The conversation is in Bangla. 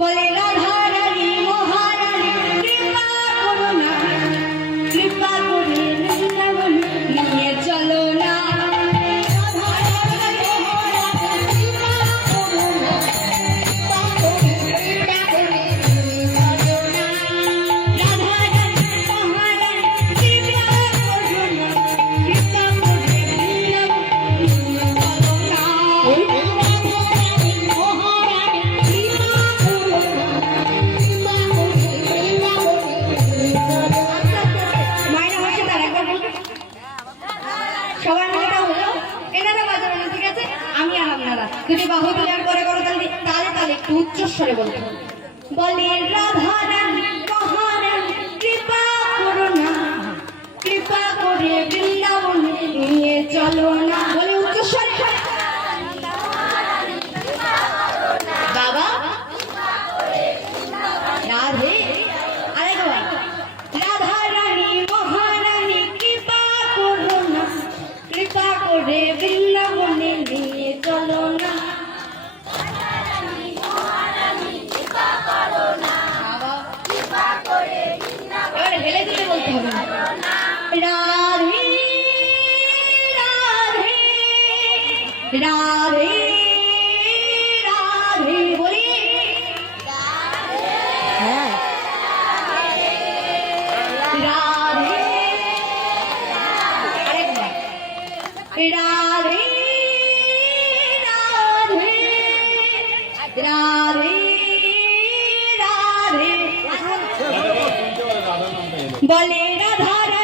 বলে রাধা রানী মহারানী কৃপা করো না, কৃপা করে বৃন্দাবনে নিয়ে চলো না। দুটি বাহু তুলে আর করে করো তালে তালে তালে একটু উচ্চস্বরে বলতে হবে। বলে রাধা রানী মহারানী কৃপা করো না, কৃপা করে বৃন্দাবনে নিয়ে চলো না। বলে উচ্চস্বরে বাবা রাধে আরেকবার রাধা রানী মহারানী কৃপা করো না, কৃপা করে বৃন্দাবনে নিয়ে চলো না। এবারে হেলে দিলে বলতে হবে রাধে রাধে রাধে রাধে বলি হ্যাঁ রাধে আরেকবার রাধে রাধে রাধে রাধে বলে রাধা